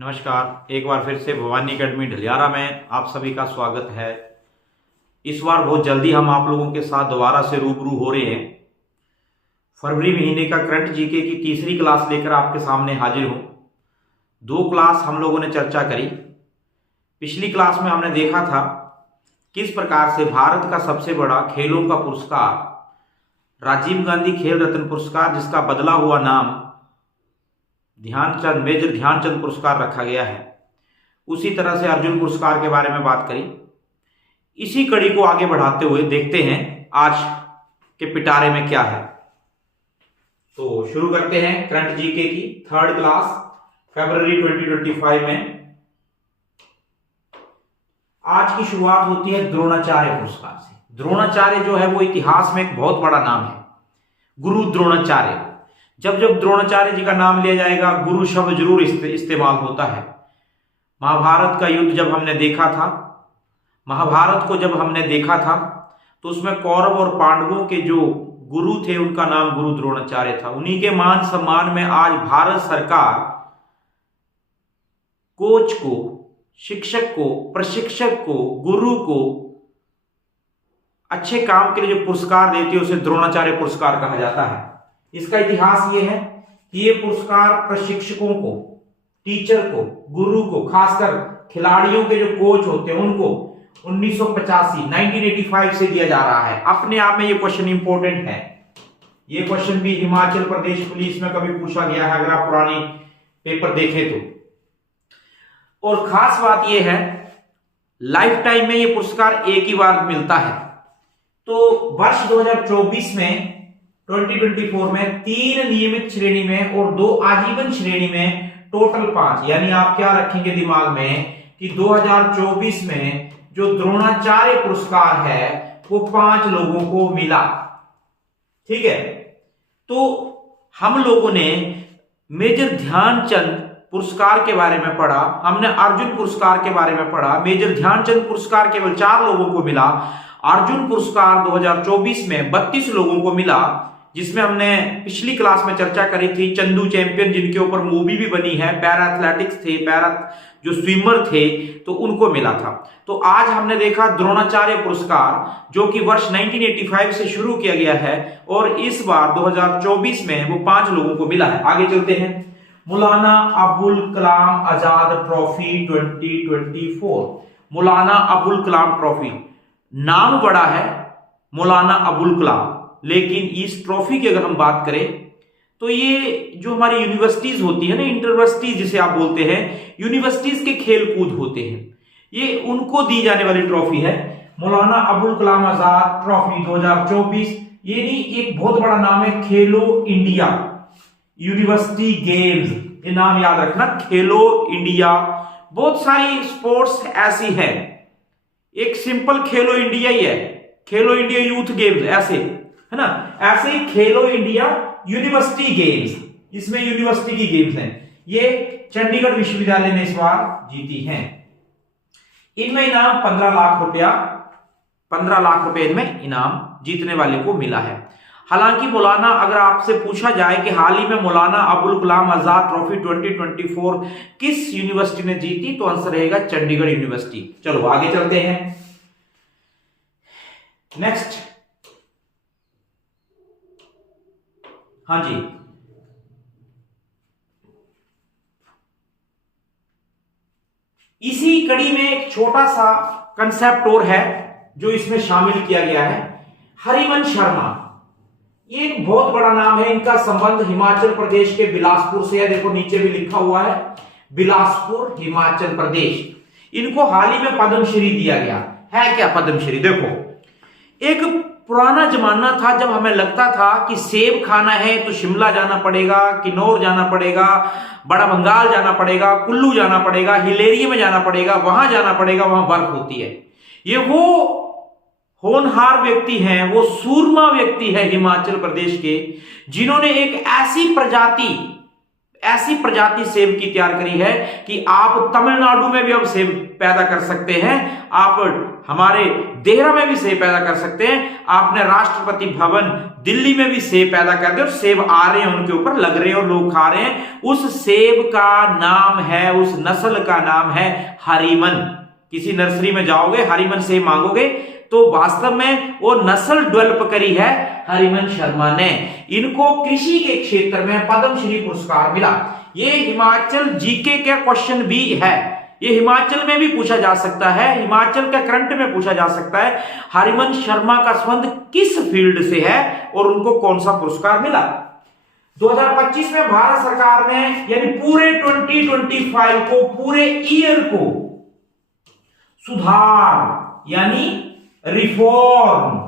नमस्कार, एक बार फिर से भवानी अकेडमी ढलियारा में आप सभी का स्वागत है। इस बार बहुत जल्दी हम आप लोगों के साथ दोबारा से रूबरू हो रहे हैं। फरवरी महीने का करंट जीके की तीसरी क्लास लेकर आपके सामने हाजिर हूं। 2 क्लास हम लोगों ने चर्चा करी। पिछली क्लास में हमने देखा था किस प्रकार से भारत का सबसे बड़ा खेलों का पुरस्कार राजीव गांधी खेल रत्न पुरस्कार, जिसका बदला हुआ नाम ध्यानचंद मेजर ध्यानचंद पुरस्कार रखा गया है, उसी तरह से अर्जुन पुरस्कार के बारे में बात करी। इसी कड़ी को आगे बढ़ाते हुए देखते हैं आज के पिटारे में क्या है। तो शुरू करते हैं करंट जीके की 3rd क्लास फरवरी 2025 में। आज की शुरुआत होती है द्रोणाचार्य पुरस्कार से। द्रोणाचार्य जो है वो इतिहास में एक बहुत बड़ा नाम है, गुरु द्रोणाचार्य। जब जब द्रोणाचार्य जी का नाम लिया जाएगा, गुरु शब्द जरूर इस्तेमाल होता है। महाभारत का युद्ध जब हमने देखा था, महाभारत को जब हमने देखा था तो उसमें कौरव और पांडवों के जो गुरु थे उनका नाम गुरु द्रोणाचार्य था। उन्हीं के मान सम्मान में आज भारत सरकार कोच को, शिक्षक को, प्रशिक्षक को, गुरु को अच्छे काम के लिए जो पुरस्कार देती है उसे द्रोणाचार्य पुरस्कार कहा जाता है। इसका इतिहास ये है कि ये पुरस्कार प्रशिक्षकों को, टीचर को, गुरु को, खासकर खिलाड़ियों के जो कोच होते हैं उनको 1985 से दिया जा रहा है। अपने आप में ये क्वेश्चन इंपॉर्टेंट है। ये क्वेश्चन भी हिमाचल प्रदेश पुलिस में कभी पूछा गया है, अगर आप पुरानी पेपर देखें तो। और खास बात ये है, लाइफ टाइम में ये पुरस्कार एक ही बार मिलता है। तो वर्ष 2024 में 2024 में 3 नियमित श्रेणी में और 2 आजीवन श्रेणी में टोटल 5, यानी आप क्या रखेंगे दिमाग में कि 2024 में जो द्रोणाचार्य पुरस्कार है वो 5 लोगों को मिला। ठीक है, तो हम लोगों ने मेजर ध्यानचंद पुरस्कार के बारे में पढ़ा, हमने अर्जुन पुरस्कार के बारे में पढ़ा। मेजर ध्यानचंद पुरस्कार केवल 4 लोगों को मिला। अर्जुन पुरस्कार 2024 में 32 लोगों को मिला, जिसमें हमने पिछली क्लास में चर्चा करी थी चंदू चैंपियन, जिनके ऊपर मूवी भी बनी है। पैरा एथलेटिक्स थे, पैरा जो स्विमर थे, तो उनको मिला था। तो आज हमने देखा द्रोणाचार्य पुरस्कार, जो कि वर्ष 1985 से शुरू किया गया है और इस बार 2024 में वो 5 लोगों को मिला है। आगे चलते हैं। मौलाना अबुल कलाम आजाद ट्रॉफी 2024। मौलाना अबुल कलाम ट्रॉफी, नाम बड़ा है मौलाना अबुल कलाम, लेकिन इस ट्रॉफी की अगर हम बात करें तो ये जो हमारी यूनिवर्सिटीज होती है ना, इंटरवर्सिटीज जिसे आप बोलते हैं, यूनिवर्सिटीज के खेल कूद होते हैं, ये उनको दी जाने वाली ट्रॉफी है। मौलाना अबुल कलाम आजाद ट्रॉफी 2024। ये नहीं, एक बहुत बड़ा नाम है खेलो इंडिया यूनिवर्सिटी गेम्स। ये नाम याद रखना, खेलो इंडिया। बहुत सारी स्पोर्ट्स ऐसी है, एक सिंपल खेलो इंडिया ही है, खेलो इंडिया यूथ गेम्स ऐसे है ना, ऐसे ही खेलो इंडिया यूनिवर्सिटी गेम्स, इसमें यूनिवर्सिटी की गेम्स हैं। ये चंडीगढ़ विश्वविद्यालय ने इस बार जीती हैं। इनमें इनाम 15 लाख रुपया, 15 लाख रुपए इनमें इनाम जीतने वाले को मिला है। हालांकि मौलाना, अगर आपसे पूछा जाए कि हाल ही में मौलाना अबुल कलाम आजाद ट्रॉफी 2024 किस यूनिवर्सिटी ने जीती, तो आंसर रहेगा चंडीगढ़ यूनिवर्सिटी। चलो आगे चलते हैं। नेक्स्ट, हाँ जी, इसी कड़ी में एक छोटा सा कंसेप्ट और है जो इसमें शामिल किया गया है। हरिवंश शर्मा, ये एक बहुत बड़ा नाम है। इनका संबंध हिमाचल प्रदेश के बिलासपुर से है। देखो नीचे भी लिखा हुआ है बिलासपुर, हिमाचल प्रदेश। इनको हाल ही में पद्मश्री दिया गया है। क्या पद्मश्री? देखो, एक पुराना जमाना था जब हमें लगता था कि सेब खाना है तो शिमला जाना पड़ेगा, किन्नौर जाना पड़ेगा, बड़ा बंगाल जाना पड़ेगा, कुल्लू जाना पड़ेगा, हिलेरिया में जाना पड़ेगा, वहां जाना पड़ेगा, वहां बर्फ होती है। ये वो होनहार व्यक्ति हैं, वो सूरमा व्यक्ति है हिमाचल प्रदेश के, जिन्होंने एक ऐसी प्रजाति सेब की तैयार करी है कि आप तमिलनाडु में भी अब सेब पैदा कर सकते हैं। आप हमारे देहरा में भी सेब पैदा कर सकते हैं। आपने राष्ट्रपति भवन दिल्ली में भी सेब पैदा कर दिया और सेब आ रहे हैं, उनके ऊपर लग रहे हैं और लोग खा रहे हैं। उस सेब का नाम है, उस नस्ल का नाम है हरीमन। किसी नर्सरी में जाओगे, हरीमन सेब मांगोगे तो वास्तव में वो नस्ल डेवलप करी है हरिमन शर्मा ने। इनको कृषि के क्षेत्र में पद्मश्री पुरस्कार मिला। ये हिमाचल जीके का क्वेश्चन भी है, ये हिमाचल में भी पूछा जा सकता है, हिमाचल का करंट में पूछा जा सकता है। हरिमन शर्मा का संबंध किस फील्ड से है और उनको कौन सा पुरस्कार मिला। 2025 में भारत सरकार ने यानी पूरे 2025 को, पूरे ईयर को सुधार यानी रिफॉर्म,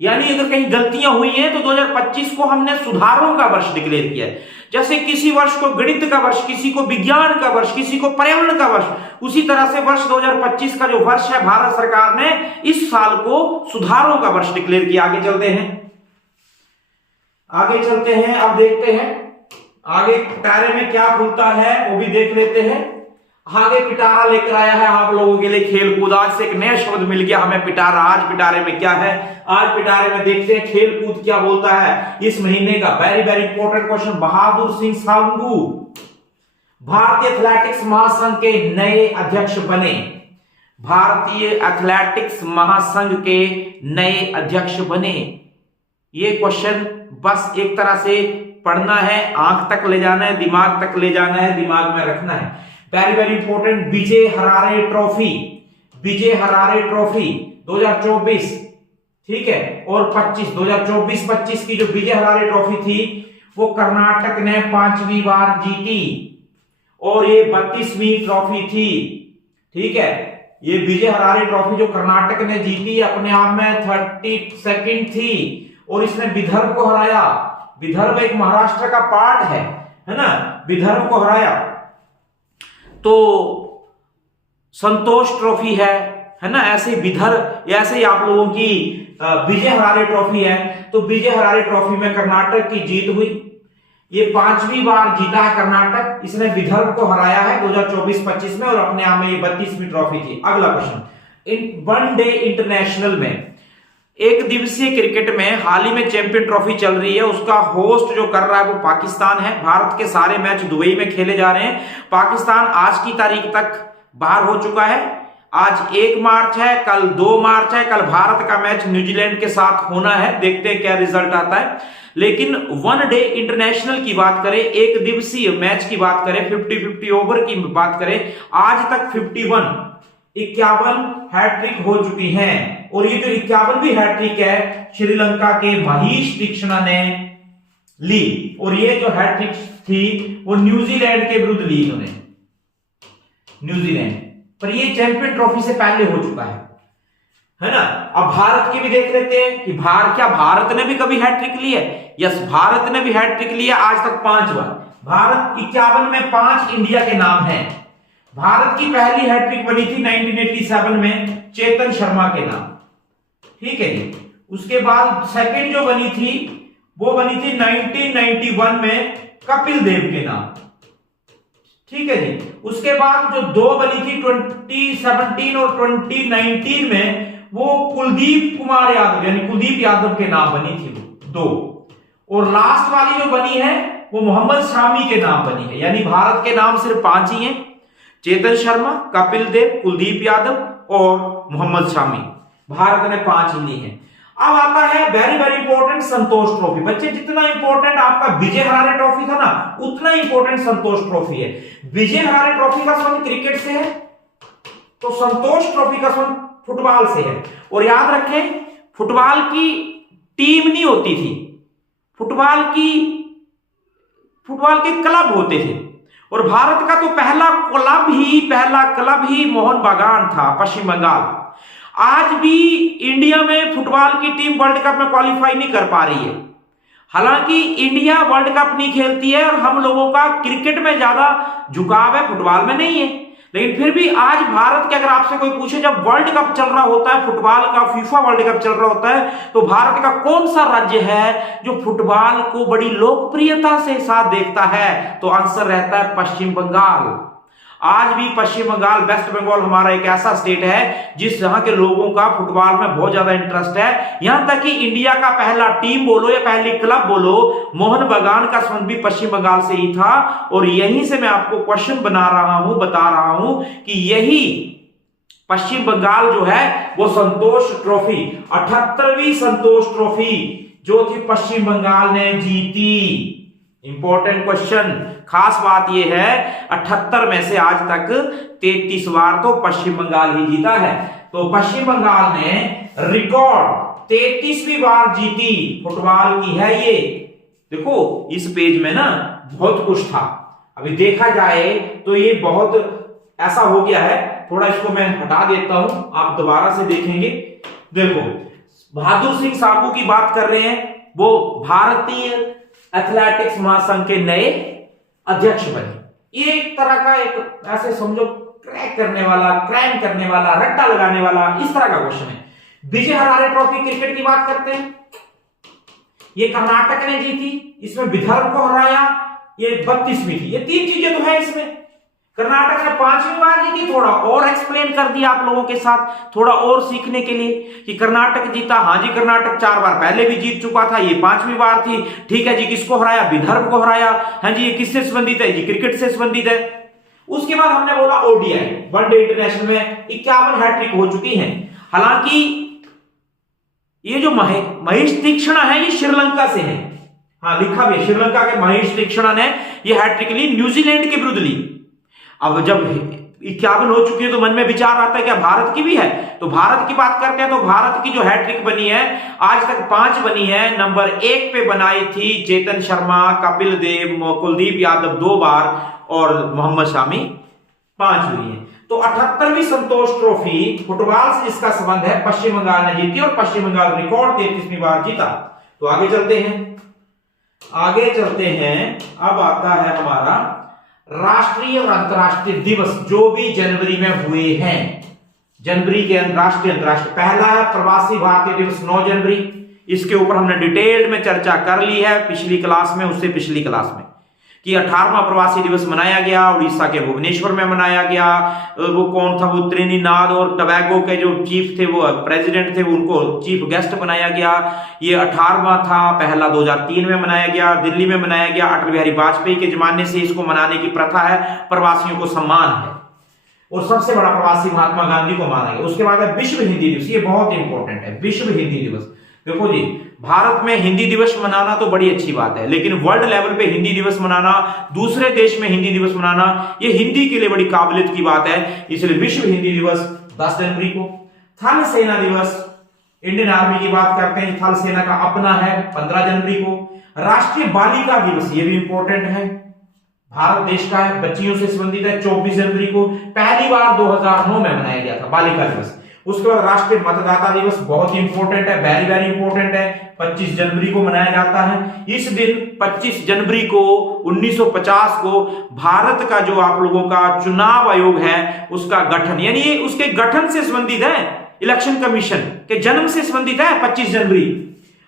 यानी अगर कहीं गलतियां हुई हैं तो 2025 को हमने सुधारों का वर्ष डिक्लेयर किया है। जैसे किसी वर्ष को गणित का वर्ष, किसी को विज्ञान का वर्ष, किसी को पर्यावरण का वर्ष, उसी तरह से वर्ष 2025 का जो वर्ष है, भारत सरकार ने इस साल को सुधारों का वर्ष डिक्लेयर किया। आगे चलते हैं, आगे चलते हैं। अब देखते हैं आगे पिटारे में क्या खुलता है, वो भी देख लेते हैं। आगे पिटारा लेकर आया है आप लोगों के लिए खेल कूद। आज से एक नया शब्द मिल गया हमें, पिटारा। आज पिटारे में क्या है, आज पिटारे में देखते हैं खेल कूद क्या बोलता है इस महीने का। Very very important question. Bahadur Singh Sangu भारतीय एथलेटिक्स महासंघ के नए अध्यक्ष बने। भारतीय एथलेटिक्स महासंघ के नए अध्यक्ष बने। ये क्वेश्चन बस एक तरह से पढ़ना है, आंख तक ले जाना है, दिमाग तक ले जाना है, दिमाग में रखना है। Very very important. Vijay Hazare Trophy, Vijay Hazare Trophy 2024, ठीक है, और 2024-25 की जो विजय हरारे ट्रॉफी थी वो कर्नाटक ने 5वीं बार जीती और ये 32वीं ट्रॉफी थी, ठीक है। ये विजय हरारे ट्रॉफी जो कर्नाटक ने जीती अपने आप में 32nd थी और इसने विदर्भ को हराया। विदर्भ एक महाराष्ट्र का पार्ट है ना, विदर्भ को हराया। तो संतोष ट्रॉफी है ना, ऐसे विदर्भ, ऐसे ही आप लोगों की विजय हरारे ट्रॉफी है। तो विजय हरारे ट्रॉफी में कर्नाटक की जीत हुई। ये 5वीं बार जीता है कर्नाटक, इसने विदर्भ को हराया है 2024-25 में और अपने आप में ये 32वीं ट्रॉफी थी। अगला क्वेश्चन। वन डे इंटरनेशनल में, एक दिवसीय क्रिकेट में हाल ही में चैंपियन ट्रॉफी चल रही है, उसका होस्ट जो कर रहा है वो पाकिस्तान है। भारत के सारे मैच दुबई में खेले जा रहे हैं। पाकिस्तान आज की तारीख तक बाहर हो चुका है। आज 1 मार्च है, कल 2 मार्च है, कल भारत का मैच न्यूजीलैंड के साथ होना है। देखते हैं क्या रिजल्ट आता है। लेकिन वन डे इंटरनेशनल की बात करें, एक दिवसीय मैच की बात करें, 50-50 ओवर की बात करें, आज तक 51 हैट्रिक हो चुकी हैं। और ये जो 51वीं हैट्रिक है श्रीलंका के महेश दीक्षित ने ली। और ये जो हैट्रिक थी वो न्यूजीलैंड के विरुद्ध ली इन्होंने, न्यूजीलैंड। पर ये चैंपियन ट्रॉफी से पहले हो चुका है ना। अब भारत की भी देख लेते हैं कि क्या भारत ने भी कभी हैट्रिक ली है। यस, भारत ने भी हैट्रिक लिया आज तक 5 बार। भारत 51 में 5 इंडिया के नाम हैं। भारत की पहली हैट्रिक बनी थी 1987 में चेतन शर्मा के नाम, ठीक है जी। उसके बाद सेकंड जो बनी थी वो बनी थी 1991 में कपिल देव के नाम, ठीक है जी। उसके बाद जो 2 बनी थी 2017 और 2019 में वो कुलदीप कुमार यादव यानी कुलदीप यादव के नाम बनी थी वो 2। और लास्ट वाली जो बनी है वो मोहम्मद शामी के नाम बनी है। यानी भारत के नाम सिर्फ 5 ही हैं, चेतन शर्मा, कपिल देव, कुलदीप यादव और मोहम्मद शामी। भारत ने 5 ही ली हैं। अब आता है वेरी वेरी इंपॉर्टेंट संतोष ट्रॉफी। बच्चे, जितना इंपॉर्टेंट आपका विजय हरारे ट्रॉफी था ना, उतना इंपॉर्टेंट संतोष ट्रॉफी है। विजय हरारे ट्रॉफी का संबंध क्रिकेट से है तो संतोष ट्रॉफी का संबंध फुटबॉल से है। और याद रखें, फुटबॉल की टीम नहीं होती थी, फुटबॉल के क्लब होते थे। और भारत का तो पहला क्लब ही मोहन बागान था, पश्चिम बंगाल। आज भी इंडिया में फुटबॉल की टीम वर्ल्ड कप में क्वालिफाई नहीं कर पा रही है। हालांकि इंडिया वर्ल्ड कप नहीं खेलती है और हम लोगों का क्रिकेट में ज्यादा झुकाव है, फुटबॉल में नहीं है। लेकिन फिर भी आज भारत के, अगर आपसे कोई पूछे जब वर्ल्ड कप चल रहा होता है फुटबॉल का, फीफा वर्ल्ड कप चल रहा होता है, तो भारत का कौन सा राज्य है जो फुटबॉल को बड़ी लोकप्रियता से साथ देखता है, तो आंसर रहता है पश्चिम बंगाल। आज भी पश्चिम बंगाल, वेस्ट बंगाल हमारा एक ऐसा स्टेट है जिस जहां के लोगों का फुटबॉल में बहुत ज्यादा इंटरेस्ट है। यहां तक कि इंडिया का पहला टीम बोलो या पहली क्लब बोलो, मोहन बगान का संबंध भी पश्चिम बंगाल से ही था। और यहीं से मैं आपको क्वेश्चन बता रहा हूं कि यही पश्चिम बंगाल जो है वो संतोष ट्रॉफी, 78वीं संतोष ट्रॉफी जो थी पश्चिम बंगाल ने जीती। इंपॉर्टेंट क्वेश्चन, खास बात यह है 78 में से आज तक 33 बार तो पश्चिम बंगाल ही जीता है। तो पश्चिम बंगाल ने रिकॉर्ड 33वीं बार जीती फुटबॉल की है ये। देखो इस पेज में ना बहुत कुछ था, अभी देखा जाए तो ये बहुत ऐसा हो गया है। थोड़ा इसको मैं हटा देता हूं, आप दोबारा से देखेंगे। देखो बहादुर सिंह साहू की बात कर रहे हैं, वो भारतीय एथलेटिक्स महासंघ के नए अध्यक्ष बने। ये एक तरह का एक ऐसे समझो क्रैक करने वाला, क्राइम करने वाला, रट्टा लगाने वाला, इस तरह का क्वेश्चन है। विजय हजारे ट्रॉफी क्रिकेट की बात करते हैं, ये कर्नाटक ने जीती, इसमें विदर्भ को हराया, ये 32वीं थी। ये 3 चीजें तो है इसमें। कर्नाटक ने 5वीं बार जीती। थोड़ा और एक्सप्लेन कर दिया आप लोगों के साथ, थोड़ा और सीखने के लिए कि कर्नाटक जीता। हाँ जी, कर्नाटक 4 बार पहले भी जीत चुका था, ये 5वीं बार थी। ठीक है जी, किसको हराया? विदर्भ को हराया। हाँ जी, ये किससे संबंधित है जी? क्रिकेट से संबंधित है। उसके बाद हमने बोला ओडीआई, वनडे इंटरनेशनल में 51 हैट्रिक हो चुकी है। हालांकि ये जो महेश तीक्ष्णा है ये श्रीलंका से है। हाँ लिखा भी है, श्रीलंका के महेश तीक्ष्णा ने ये हैट्रिक ली, न्यूजीलैंड के विरुद्ध ली। अब जब 51 हो चुकी है तो मन में विचार आता है क्या भारत की भी है? तो भारत की बात करते हैं तो भारत की जो हैट्रिक बनी है आज तक 5 बनी है। नंबर 1 पे बनाई थी चेतन शर्मा, कपिल देव, कुलदीप यादव 2 बार और मोहम्मद शामी 5 हुई है। तो 78वीं संतोष ट्रॉफी फुटबॉल से जिसका संबंध है पश्चिम बंगाल ने जीती और पश्चिम बंगाल रिकॉर्ड 33वीं बार जीता। तो आगे चलते हैं। अब आता है हमारा राष्ट्रीय और अंतर्राष्ट्रीय दिवस जो भी जनवरी में हुए हैं। जनवरी के राष्ट्रीय अंतर्राष्ट्रीय, पहला है प्रवासी भारतीय दिवस 9 जनवरी। इसके ऊपर हमने डिटेल में चर्चा कर ली है पिछली क्लास में, उससे पिछली क्लास में, कि 18वां प्रवासी दिवस मनाया गया, उड़ीसा के भुवनेश्वर में मनाया गया। वो कौन था? वो त्रिनिदाद और टबैगो के जो चीफ थे, वो प्रेसिडेंट थे, उनको चीफ गेस्ट बनाया गया। ये 18वां था, पहला 2003 में मनाया गया, दिल्ली में मनाया गया। अटल बिहारी वाजपेयी के जमाने से इसको मनाने की प्रथा है, प्रवासियों को सम्मान है। और सबसे बड़ा प्रवासी महात्मा गांधी को माना गया। उसके बाद है विश्व हिंदी दिवस, ये बहुत इंपॉर्टेंट है, विश्व हिंदी दिवस। देखो जी, भारत में हिंदी दिवस मनाना तो बड़ी अच्छी बात है, लेकिन वर्ल्ड लेवल पे हिंदी दिवस मनाना, दूसरे देश में हिंदी दिवस मनाना, ये हिंदी के लिए बड़ी काबिलियत की बात है। इसलिए विश्व हिंदी दिवस 10 जनवरी को। थल सेना दिवस, इंडियन आर्मी की बात करते हैं, थल सेना का अपना है 15 जनवरी को। राष्ट्रीय बालिका दिवस, ये भी इंपॉर्टेंट है, भारत देश का है, बच्चियों से संबंधित है, 24 जनवरी को। पहली बार 2009 में मनाया गया था बालिका दिवस। उसके बाद राष्ट्रीय मतदाता दिवस, बहुत इंपॉर्टेंट है, वेरी वेरी इंपॉर्टेंट है, 25 जनवरी को मनाया जाता है। इस दिन 25 जनवरी को 1950 को भारत का जो आप लोगों का चुनाव आयोग है उसका गठन, यानी ये उसके गठन से संबंधित है, इलेक्शन कमीशन के जन्म से संबंधित है 25 जनवरी।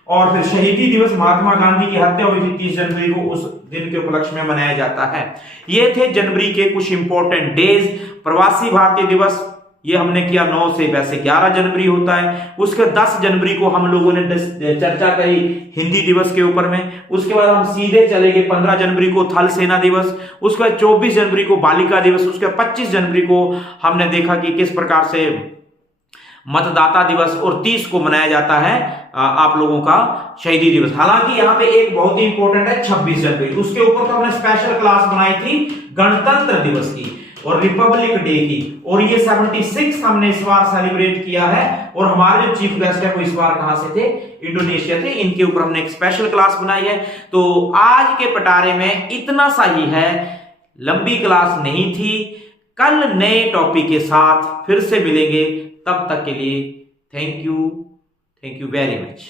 और फिर शहीदी दिवस, महात्मा गांधी की हत्या हुई थी 30 जनवरी को, उस दिन के उपलक्ष्य में मनाया जाता है। ये थे जनवरी के कुछ इंपॉर्टेंट डेज। प्रवासी भारतीय दिवस ये हमने किया 9 से, वैसे 11 जनवरी होता है। उसके 10 जनवरी को हम लोगों ने चर्चा करी हिंदी दिवस के ऊपर में। उसके बाद हम सीधे चले गए 15 जनवरी को थल सेना दिवस, उसके बाद 24 जनवरी को बालिका दिवस, उसके बाद 25 जनवरी को हमने देखा कि किस प्रकार से मतदाता दिवस, और 30 को मनाया जाता है आप लोगों का शहीदी दिवस। हालांकि यहाँ पे एक बहुत ही इंपॉर्टेंट है 26 जनवरी, उसके ऊपर तो हमने स्पेशल क्लास बनाई थी गणतंत्र दिवस की और रिपब्लिक डे की, और ये 76 हमने इस बार सेलिब्रेट किया है। और हमारे जो चीफ गेस्ट है वो इस बार कहां से थे? इंडोनेशिया थे। इनके ऊपर हमने एक स्पेशल क्लास बनाई है। तो आज के पटारे में इतना सा ही है, लंबी क्लास नहीं थी। कल नए टॉपिक के साथ फिर से मिलेंगे, तब तक के लिए थैंक यू वेरी मच।